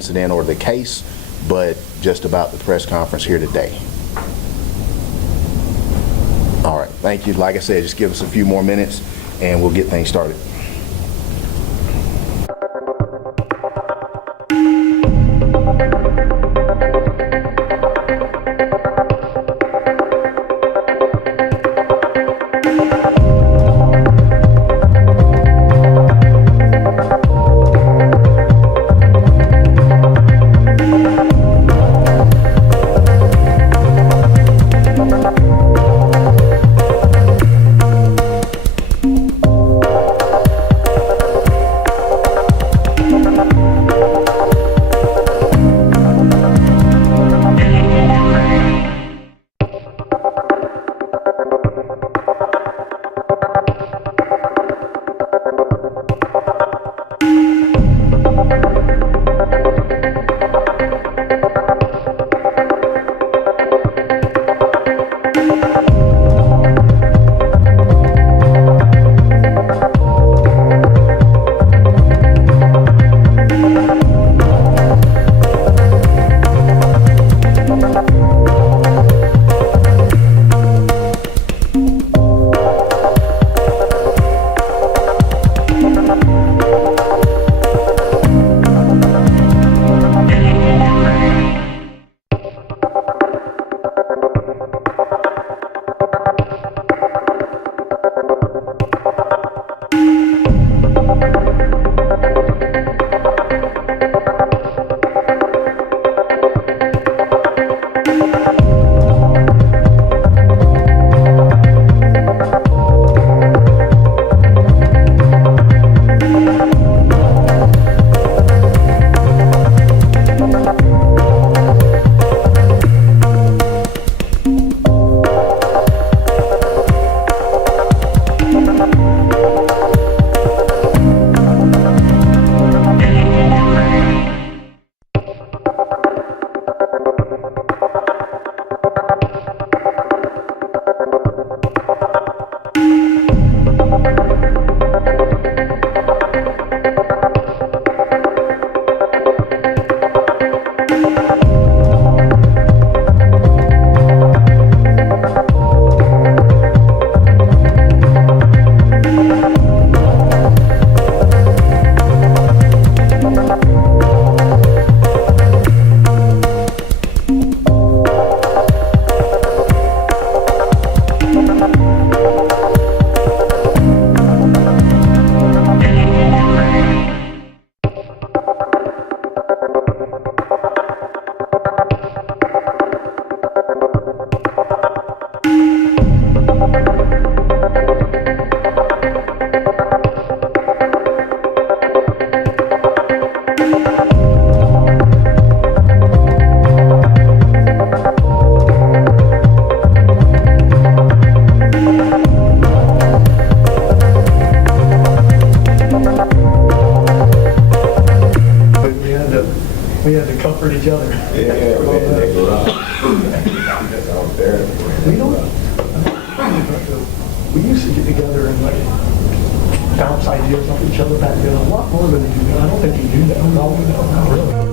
incident or the case, but just about the press conference here today. All right, thank you. Like I said, just give us a few more minutes and we'll get things started. We had to comfort each other. Yeah, We don't. We used to get together and like bounce ideas off each other back then a lot more than you do. I don't think you do that. No, not really.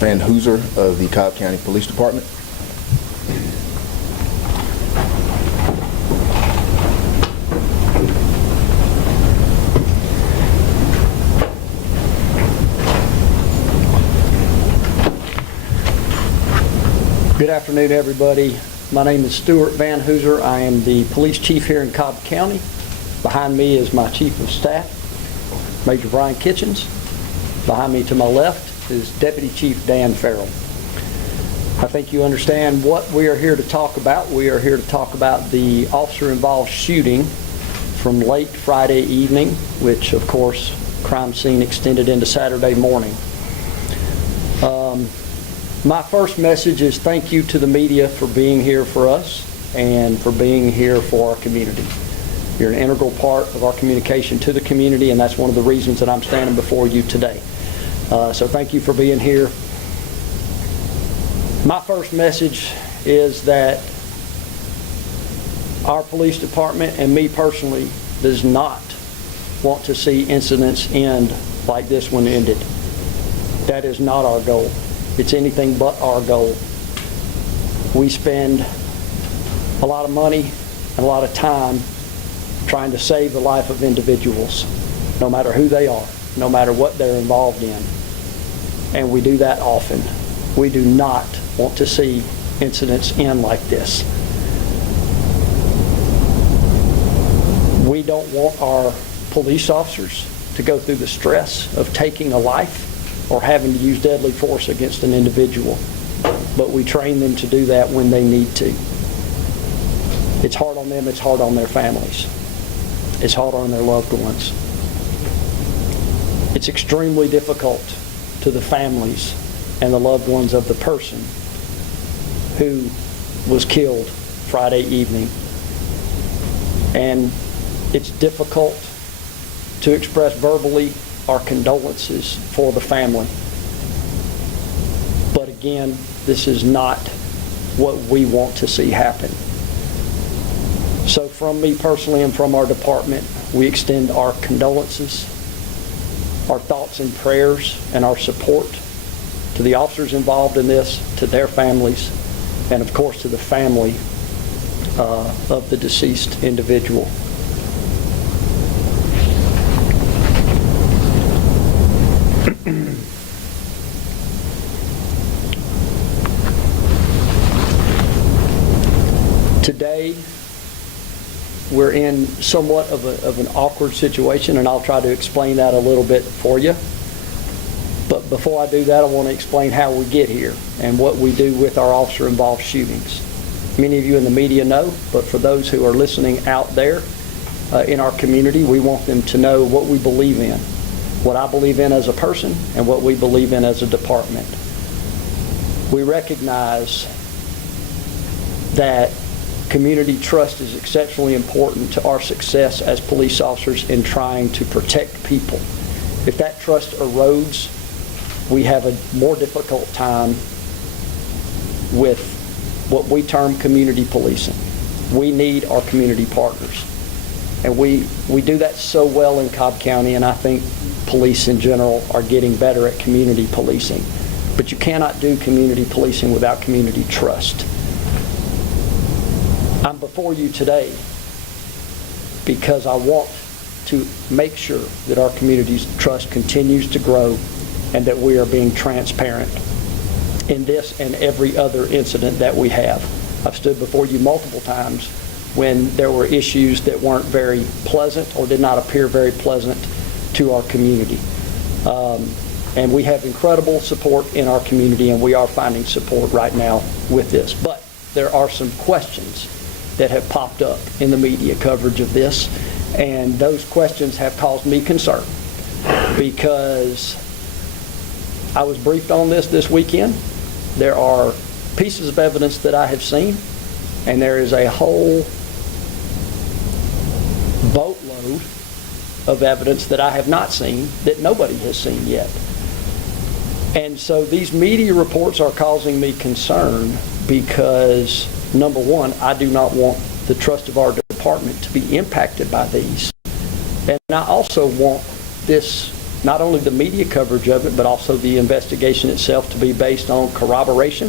Van Hooser of the Cobb County Police Department. Good afternoon, everybody. My name is Stuart Van Hooser. I am the police chief here in Cobb County. Behind me is my chief of staff, Major Brian Kitchens. Behind me to my left is Deputy Chief Dan Farrell. I think you understand what we are here to talk about. We are here to talk about the officer-involved shooting from late Friday evening, which, of course, crime scene extended into Saturday morning. My first message is thank you to the media for being here for us and for being here for our community. You're an integral part of our communication to the community, and that's one of the reasons that I'm standing before you today. So thank you for being here. My first message is that our police department and me personally does not want to see incidents end like this one ended. That is not our goal. It's anything but our goal. We spend a lot of money and a lot of time trying to save the life of individuals, no matter who they are, no matter what they're involved in. And we do that often. We do not want to see incidents end like this. We don't want our police officers to go through the stress of taking a life or having to use deadly force against an individual. But we train them to do that when they need to. It's hard on them, it's hard on their families. It's hard on their loved ones. It's extremely difficult to the families and the loved ones of the person who was killed Friday evening. And it's difficult to express verbally our condolences for the family. But again, this is not what we want to see happen. So from me personally and from our department, we extend our condolences, our thoughts and prayers, and our support to the officers involved in this, to their families, and of course to the family of the deceased individual. Today, we're in somewhat of an awkward situation, and I'll try to explain that a little bit for you. But before I do that, I want to explain how we get here and what we do with our officer-involved shootings. Many of you in the media know, but for those who are listening out there in our community, we want them to know what we believe in, what I believe in as a person, and what we believe in as a department. We recognize that community trust is exceptionally important to our success as police officers in trying to protect people. If that trust erodes, we have a more difficult time with what we term community policing. We need our community partners. And we do that so well in Cobb County, and I think police in general are getting better at community policing. But you cannot do community policing without community trust. I'm before you today because I want to make sure that our community's trust continues to grow and that we are being transparent in this and every other incident that we have. I've stood before you multiple times when there were issues that weren't very pleasant or did not appear very pleasant to our community. And we have incredible support in our community, and we are finding support right now with this. But there are some questions that have popped up in the media coverage of this, and those questions have caused me concern because I was briefed on this weekend. There are pieces of evidence that I have seen, and there is a whole boatload of evidence that I have not seen that nobody has seen yet. And so these media reports are causing me concern because, number one, I do not want the trust of our department to be impacted by these. And I also want this not only the media coverage of it, but also the investigation itself to be based on corroboration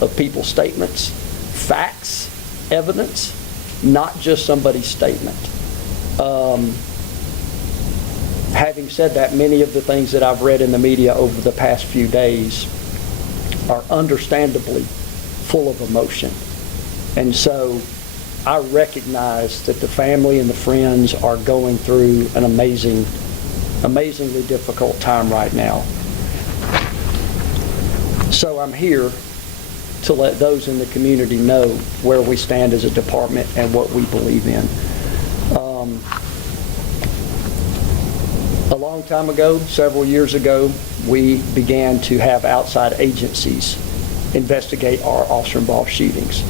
of people's statements, facts, evidence, not just somebody's statement. Having said that, many of the things that I've read in the media over the past few days are understandably full of emotion. And so I recognize that the family and the friends are going through an amazingly difficult time right now. So I'm here to let those in the community know where we stand as a department and what we believe in. A long time ago, several years ago, we began to have outside agencies investigate our officer-involved shootings.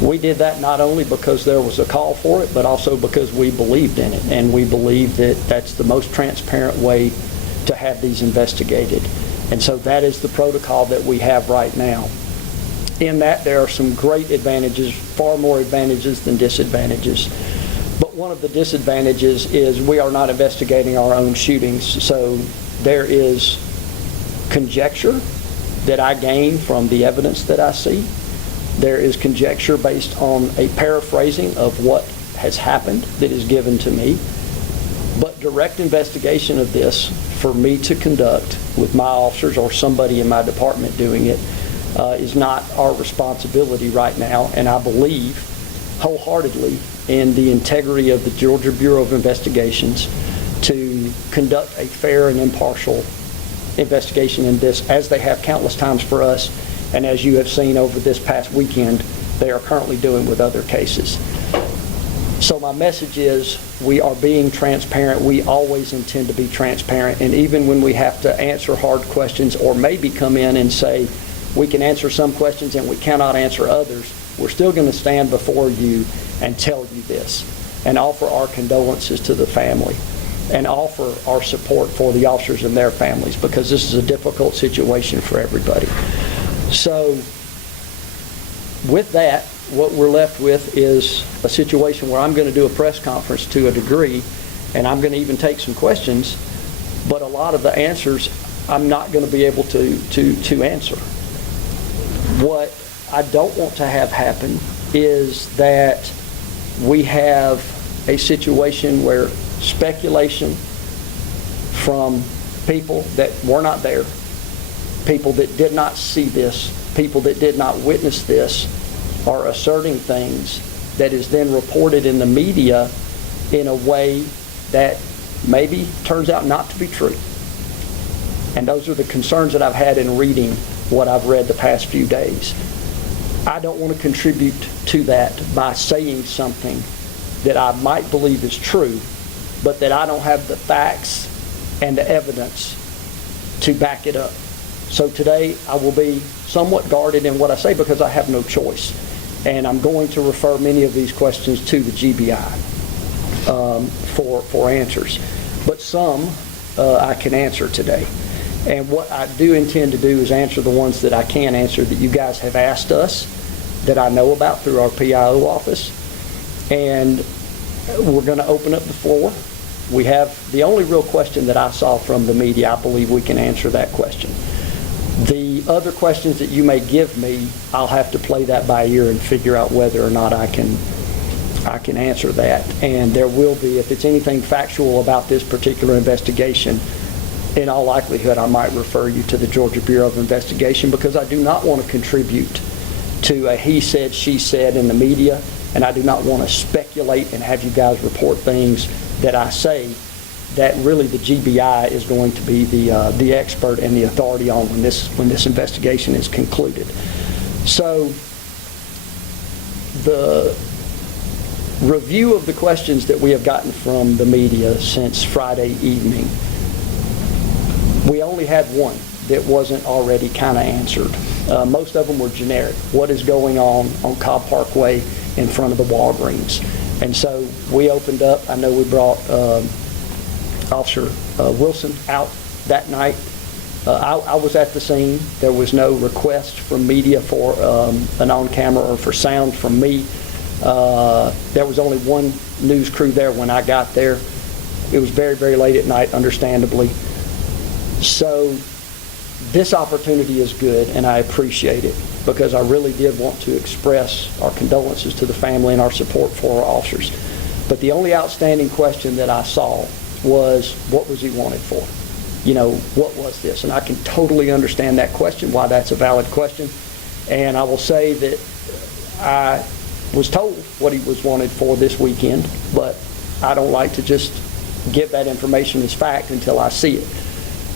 We did that not only because there was a call for it, but also because we believed in it, and we believe that that's the most transparent way to have these investigated. And so that is the protocol that we have right now. In that, there are some great advantages, far more advantages than disadvantages. But one of the disadvantages is we are not investigating our own shootings, so there is conjecture that I gain from the evidence that I see. There is conjecture based on a paraphrasing of what has happened that is given to me. But direct investigation of this for me to conduct with my officers or somebody in my department doing it is not our responsibility right now, and I believe wholeheartedly in the integrity of the Georgia Bureau of Investigations to conduct a fair and impartial investigation in this, as they have countless times for us, and as you have seen over this past weekend, they are currently doing with other cases. So my message is we are being transparent. We always intend to be transparent, and even when we have to answer hard questions or maybe come in and say we can answer some questions and we cannot answer others, we're still going to stand before you and tell you this and offer our condolences to the family and offer our support for the officers and their families, because this is a difficult situation for everybody. So with that, what we're left with is a situation where I'm going to do a press conference to a degree, and I'm going to even take some questions, but a lot of the answers I'm not going to be able to answer. What I don't want to have happen is that we have a situation where speculation from people that were not there, people that did not see this, people that did not witness this, are asserting things that is then reported in the media in a way that maybe turns out not to be true. And those are the concerns that I've had in reading what I've read the past few days. I don't want to contribute to that by saying something that I might believe is true, but that I don't have the facts and the evidence to back it up. So today I will be somewhat guarded in what I say because I have no choice. And I'm going to refer many of these questions to the GBI for answers. But some I can answer today. And what I do intend to do is answer the ones that I can answer that you guys have asked us, that I know about through our PIO office. And we're going to open up the floor. We have the only real question that I saw from the media. I believe we can answer that question. The other questions that you may give me, I'll have to play that by ear and figure out whether or not I can answer that. And there will be, if it's anything factual about this particular investigation, in all likelihood I might refer you to the Georgia Bureau of Investigation, because I do not want to contribute to a he said, she said in the media, and I do not want to speculate and have you guys report things that I say that really the GBI is going to be the expert and the authority on when this investigation is concluded. So the review of the questions that we have gotten from the media since Friday evening, we only had one that wasn't already kind of answered. Most of them were generic. What is going on Cobb Parkway in front of the Walgreens? And so we opened up. I know we brought Officer Wilson out that night. I was at the scene. There was no request from media for an on-camera or for sound from me. There was only one news crew there when I got there. It was very, very late at night, understandably. So this opportunity is good, and I appreciate it, because I really did want to express our condolences to the family and our support for our officers. But the only outstanding question that I saw was, what was he wanted for? You know, what was this? And I can totally understand that question, why that's a valid question. And I will say that I was told what he was wanted for this weekend, but I don't like to just give that information as fact until I see it.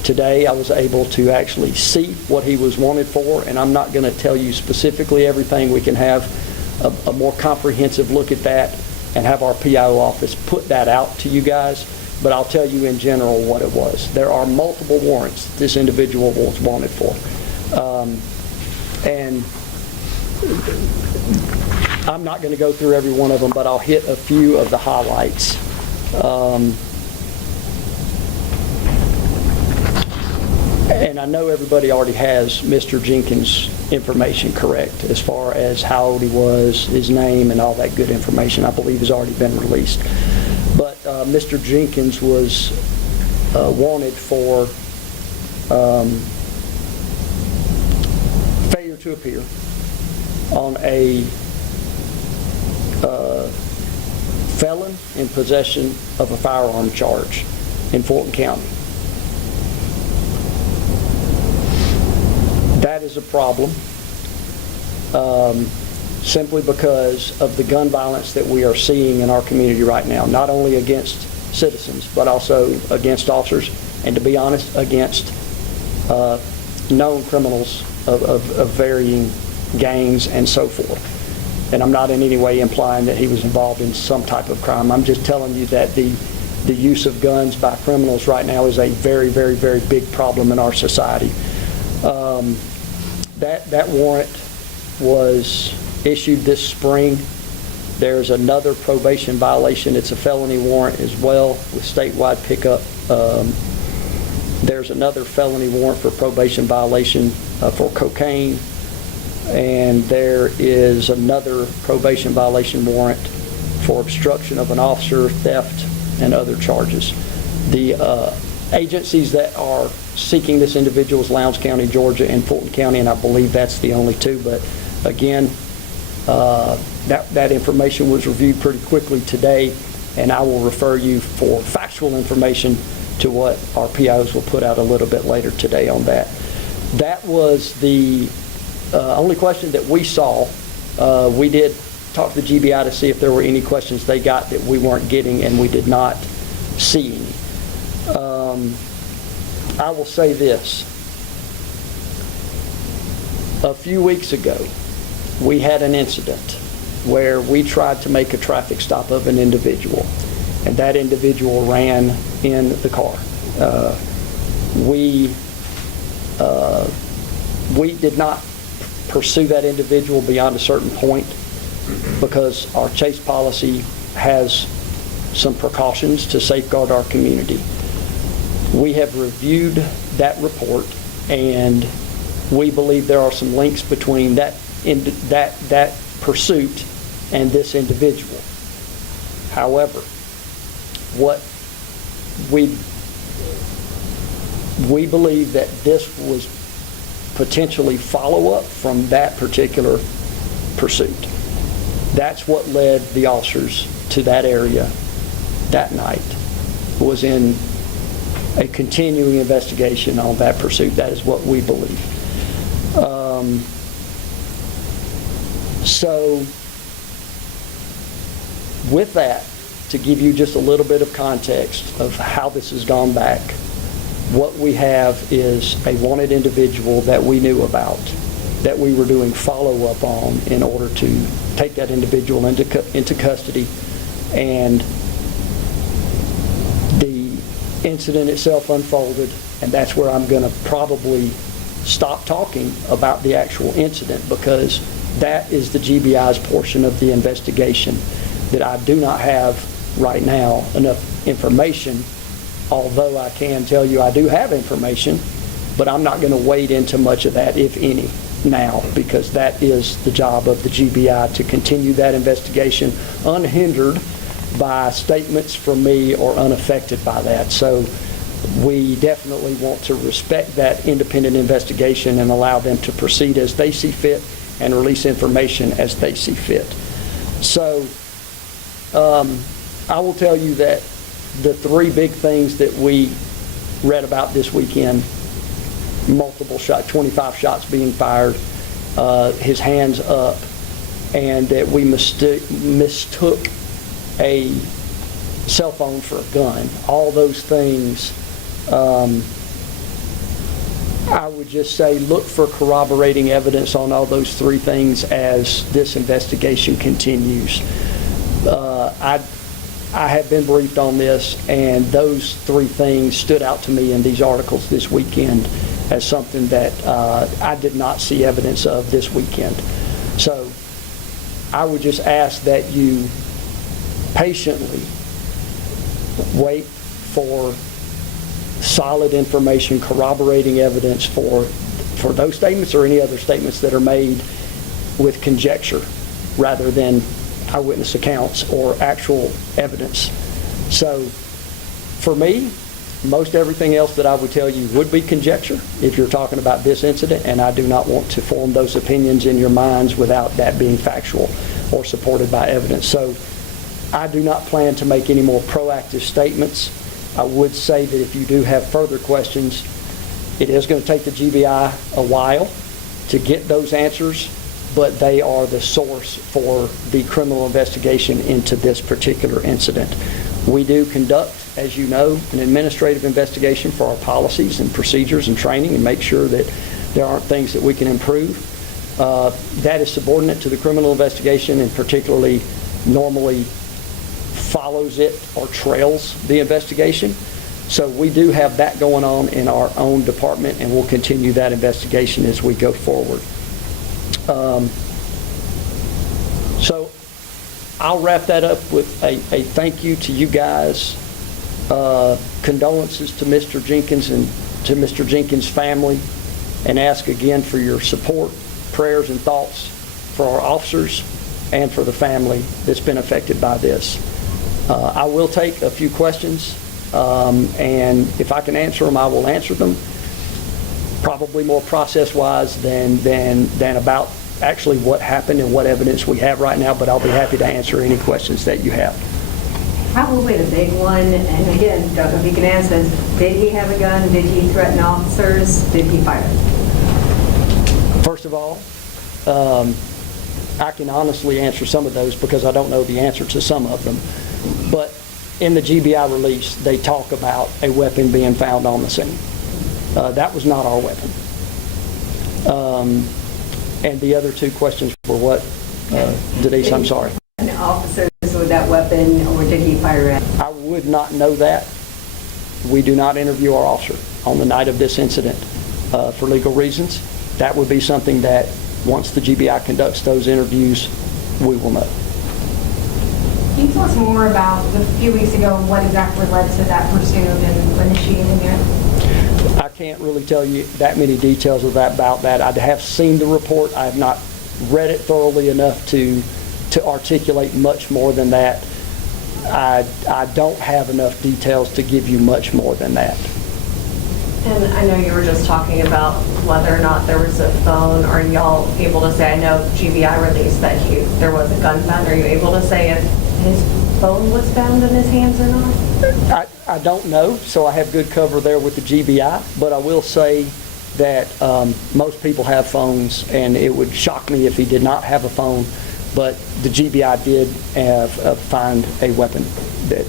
Today, I was able to actually see what he was wanted for, and I'm not going to tell you specifically everything. We can have a more comprehensive look at that and have our PIO office put that out to you guys, but I'll tell you in general what it was. There are multiple warrants that this individual was wanted for. And I'm not going to go through every one of them, but I'll hit a few of the highlights. And I know everybody already has Mr. Jenkins' information correct, as far as how old he was, his name, and all that good information, I believe, has already been released. But Mr. Jenkins was wanted for failure to appear on a felon in possession of a firearm charge in Fulton County. That is a problem, simply because of the gun violence that we are seeing in our community right now, not only against citizens, but also against officers, and to be honest, against known criminals of varying gangs and so forth. And I'm not in any way implying that he was involved in some type of crime. I'm just telling you that the use of guns by criminals right now is a very, very, very big problem in our society. That warrant was issued this spring. There's another probation violation. It's a felony warrant as well with statewide pickup. There's another felony warrant for probation violation for cocaine. And there is another probation violation warrant for obstruction of an officer, theft, and other charges. The agencies that are seeking this individual is Lowndes County, Georgia, and Fulton County, and I believe that's the only two. But again, that information was reviewed pretty quickly today, and I will refer you for factual information to what our PIOs will put out a little bit later today on that. That was the only question that we saw. We did talk to the GBI to see if there were any questions they got that we weren't getting, and we did not see any. I will say this. A few weeks ago, we had an incident where we tried to make a traffic stop of an individual, and that individual ran in the car. We did not pursue that individual beyond a certain point because our chase policy has some precautions to safeguard our community. We have reviewed that report, and we believe there are some links between that pursuit and this individual. However, what we believe that this was potentially follow-up from that particular pursuit. That's what led the officers to that area that night, was in a continuing investigation on that pursuit. That is what we believe. So with that, to give you just a little bit of context of how this has gone back, what we have is a wanted individual that we knew about, that we were doing follow-up on in order to take that individual into custody. And the incident itself unfolded, and that's where I'm going to probably stop talking about the actual incident, because that is the GBI's portion of the investigation that I do not have right now enough information, although I can tell you I do have information, but I'm not going to wade into much of that, if any, now, because that is the job of the GBI, to continue that investigation unhindered by statements from me or unaffected by that. So We definitely want to respect that independent investigation and allow them to proceed as they see fit and release information as they see fit. So I will tell you that the three big things that we read about this weekend, multiple shots, 25 shots being fired, his hands up, and that we mistook a cell phone for a gun. All those things, I would just say look for corroborating evidence on all those three things as this investigation continues. I have been briefed on this, and those three things stood out to me in these articles this weekend as something that I did not see evidence of this weekend. So I would just ask that you patiently wait for solid information, corroborating evidence for those statements or any other statements that are made with conjecture rather than eyewitness accounts or actual evidence. So for me, most everything else that I would tell you would be conjecture if you're talking about this incident, and I do not want to form those opinions in your minds without that being factual or supported by evidence. So I do not plan to make any more proactive statements. I would say that if you do have further questions, it is going to take the GBI a while to get those answers, but they are the source for the criminal investigation into this particular incident. We do conduct, as you know, an administrative investigation for our policies and procedures and training and make sure that there aren't things that we can improve. That is subordinate to the criminal investigation and particularly normally follows it or trails the investigation. So we do have that going on in our own department, and we'll continue that investigation as we go forward. So I'll wrap that up with a thank you to you guys, condolences to Mr. Jenkins and to Mr. Jenkins' family, and ask again for your support, prayers, and thoughts for our officers and for the family that's been affected by this. I will take a few questions, and if I can answer them, I will answer them. Probably more process-wise than about actually what happened and what evidence we have right now, but I'll be happy to answer any questions that you have. Probably the big one, and again, don't know if you can answer this, did he have a gun? Did he threaten officers? Did he fire? First of all, I can honestly answer some of those because I don't know the answer to some of them. But in the GBI release, they talk about a weapon being found on the scene. That was not our weapon. And the other two questions were what? Denise, I'm sorry. Officers with that weapon, or did he fire it? I would not know that. We do not interview our officer on the night of this incident for legal reasons. That would be something that once the GBI conducts those interviews, we will know. Can you tell us more about the few weeks ago and what exactly led to that pursuit and initiating it? I can't really tell you that many details about that. I have seen the report. I have not read it thoroughly enough to articulate much more than that. I don't have enough details to give you much more than that. And I know you were just talking about whether or not there was a phone. Are y'all able to say, I know GBI released that there was a gun found. Are you able to say if his phone was found in his hands or not? I don't know, so I have good cover there with the GBI, but I will say that most people have phones, and it would shock me if he did not have a phone, but the GBI did find a weapon that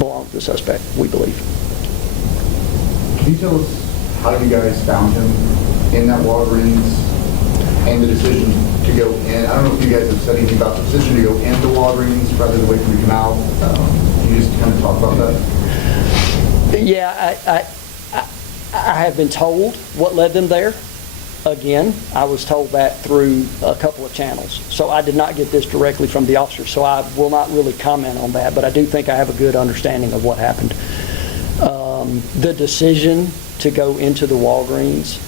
belonged to the suspect, we believe. Can you tell us how you guys found him in that Walgreens and the decision to go in? I don't know if you guys have said anything about the decision to go into Walgreens rather than wait for him to come out. Can you just kind of talk about that? Yeah, I have been told what led them there. Again, I was told that through a couple of channels. So I did not get this directly from the officer, so I will not really comment on that, but I do think I have a good understanding of what happened. The decision to go into the Walgreens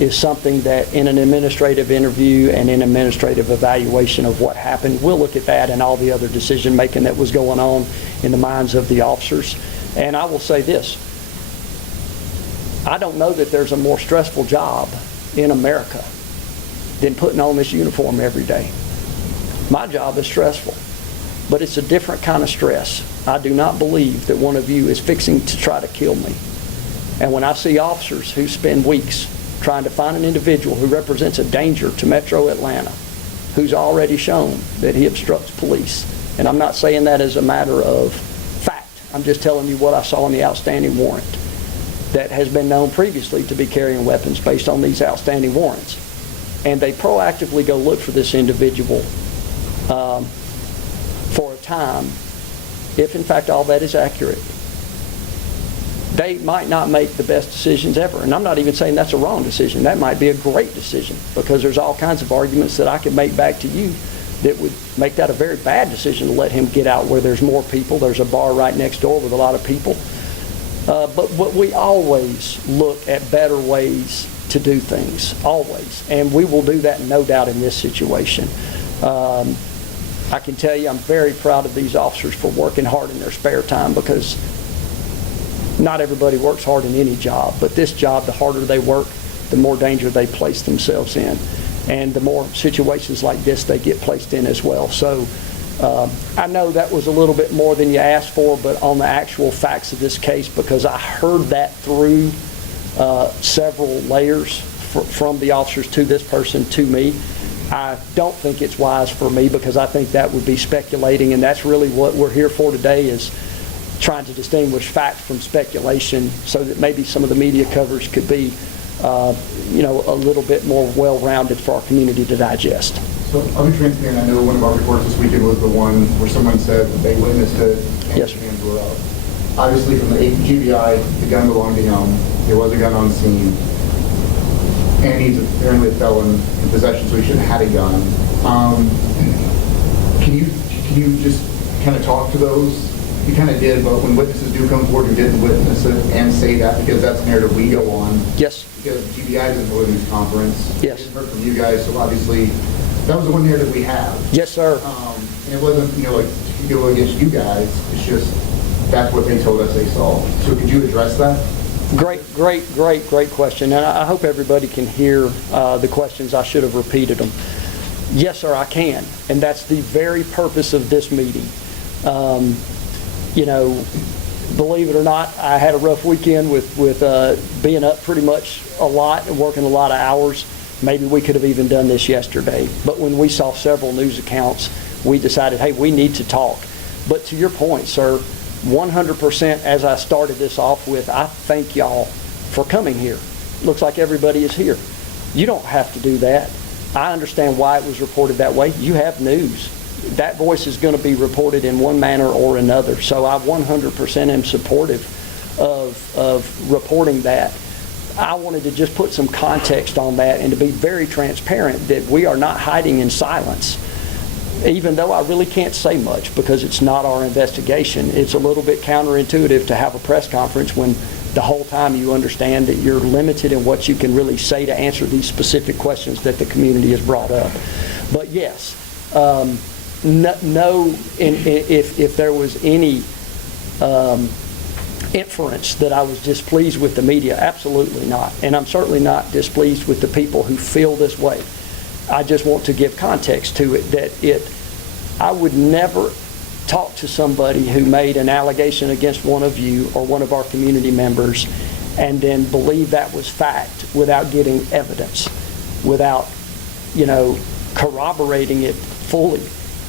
is something that in an administrative interview and in administrative evaluation of what happened, we'll look at that and all the other decision making that was going on in the minds of the officers. And I will say this, I don't know that there's a more stressful job in America than putting on this uniform every day. My job is stressful, but it's a different kind of stress. I do not believe that one of you is fixing to try to kill me. And when I see officers who spend weeks trying to find an individual who represents a danger to Metro Atlanta, who's already shown that he obstructs police, and I'm not saying that as a matter of fact, I'm just telling you what I saw in the outstanding warrant that has been known previously to be carrying weapons based on these outstanding warrants. And they proactively go look for this individual for a time, if in fact all that is accurate. They might not make the best decisions ever. And I'm not even saying that's a wrong decision. That might be a great decision, because there's all kinds of arguments that I could make back to you that would make that a very bad decision to let him get out where there's more people. There's a bar right next door with a lot of people. But we always look at better ways to do things, always. And we will do that, no doubt, in this situation. I can tell you I'm very proud of these officers for working hard in their spare time, because not everybody works hard in any job, but this job, the harder they work, the more danger they place themselves in, and the more situations like this they get placed in as well. So I know that was a little bit more than you asked for, but on the actual facts of this case, because I heard that through several layers from the officers to this person to me, I don't think it's wise for me, because I think that would be speculating, and that's really what we're here for today, is trying to distinguish fact from speculation, so that maybe some of the media coverage could be, a little bit more well-rounded for our community to digest. So I'll be transparent. I know one of our reports this weekend was the one where someone said that they witnessed it and Yes, his hands were up. Obviously, from the GBI, the gun belonged to him. There was a gun on scene. And he's apparently a felon in possession, so he shouldn't have had a gun. Can you just kind of talk to those? You kind of did, but when witnesses do come forward who didn't witness it and say that, because that's the narrative we go on. Yes. Because GBI doesn't go to news conference. Yes. We heard from you guys, so obviously that was the one narrative we have. Yes, sir. And it wasn't, like to go against you guys. It's just that's what they told us they saw. So could you address that? Great question. And I hope everybody can hear the questions. I should have repeated them. Yes, sir, I can. And that's the very purpose of this meeting. Believe it or not, I had a rough weekend with being up pretty much a lot and working a lot of hours. Maybe we could have even done this yesterday. But when we saw several news accounts, we decided, hey, we need to talk. But to your point, sir, 100%, as I started this off with, I thank y'all for coming here. Looks like everybody is here. You don't have to do that. I understand why it was reported that way. You have news. That voice is going to be reported in one manner or another. So I 100% am supportive of reporting that. I wanted to just put some context on that and to be very transparent that we are not hiding in silence. Even though I really can't say much because it's not our investigation, it's a little bit counterintuitive to have a press conference when the whole time you understand that you're limited in what you can really say to answer these specific questions that the community has brought up. But yes, if there was any inference that I was displeased with the media, absolutely not. And I'm certainly not displeased with the people who feel this way. I just want to give context to it, that I would never talk to somebody who made an allegation against one of you or one of our community members and then believe that was fact without getting evidence, without, corroborating it fully.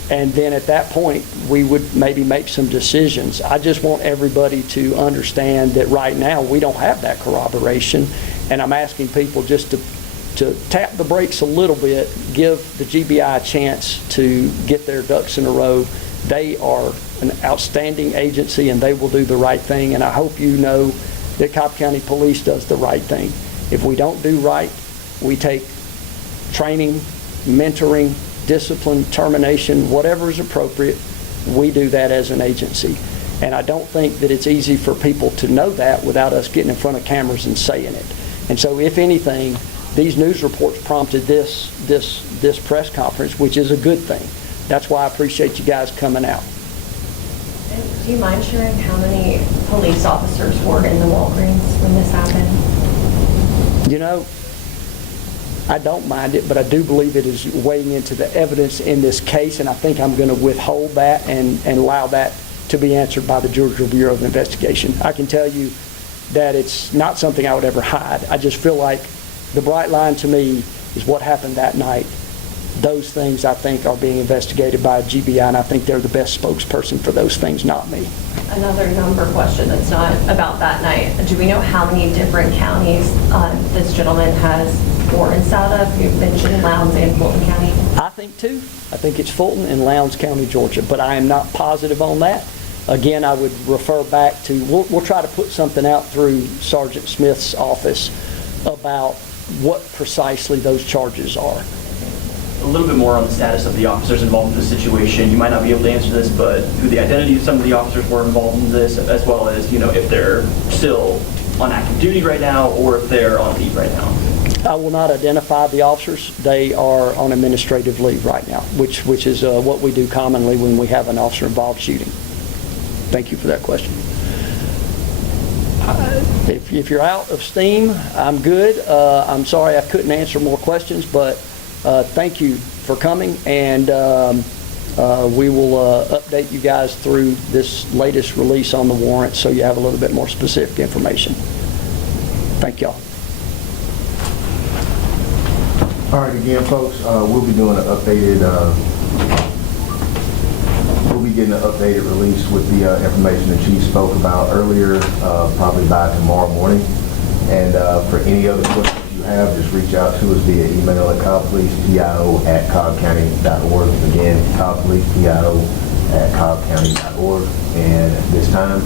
And then at that point, we would maybe make some decisions. I just want everybody to understand that right now we don't have that corroboration, and I'm asking people just to tap the brakes a little bit, give the GBI a chance to get their ducks in a row. They are an outstanding agency and they will do the right thing, and I hope you know that Cobb County Police does the right thing. If we don't do right, we take training, mentoring, discipline, termination, whatever is appropriate. We do that as an agency. And I don't think that it's easy for people to know that without us getting in front of cameras and saying it. And so if anything, these news reports prompted this press conference, which is a good thing. That's why I appreciate you guys coming out. And Do you mind sharing how many police officers were in the Walgreens when this happened? You know, I don't mind it, but I do believe it is weighing into the evidence in this case, and I think I'm going to withhold that and allow that to be answered by the Georgia Bureau of Investigation. I can tell you that it's not something I would ever hide. I just feel like the bright line to me is what happened that night. Those things, I think, are being investigated by GBI, and I think they're the best spokesperson for those things, not me. Another number question that's not about that night. Do we know how many different counties this gentleman has warrants out of? You've mentioned Lowndes and Fulton County. I think two. I think it's Fulton and Lowndes County, Georgia, but I am not positive on that. Again, I would refer back to, we'll try to put something out through Sergeant Smith's office about what precisely those charges are. A little bit more on the status of the officers involved in this situation. You might not be able to answer this, but who the identity of some of the officers were involved in this, as well as, if they're still on active duty right now or if they're on leave right now. I will not identify the officers. They are on administrative leave right now, which is what we do commonly when we have an officer-involved shooting. Thank you for that question. If you're out of steam, I'm good. I'm sorry I couldn't answer more questions, but thank you for coming, and we will update you guys through this latest release on the warrant so you have a little bit more specific information. Thank y'all. All right, again, folks, we'll be doing an updated, we'll be getting an updated release with the information the chief spoke about earlier, probably by tomorrow morning. And for any other questions you have, just reach out to us via email at cobbpolicepio@cobbcounty.org. Again, cobbpolicepio@cobbcounty.org. And at this time,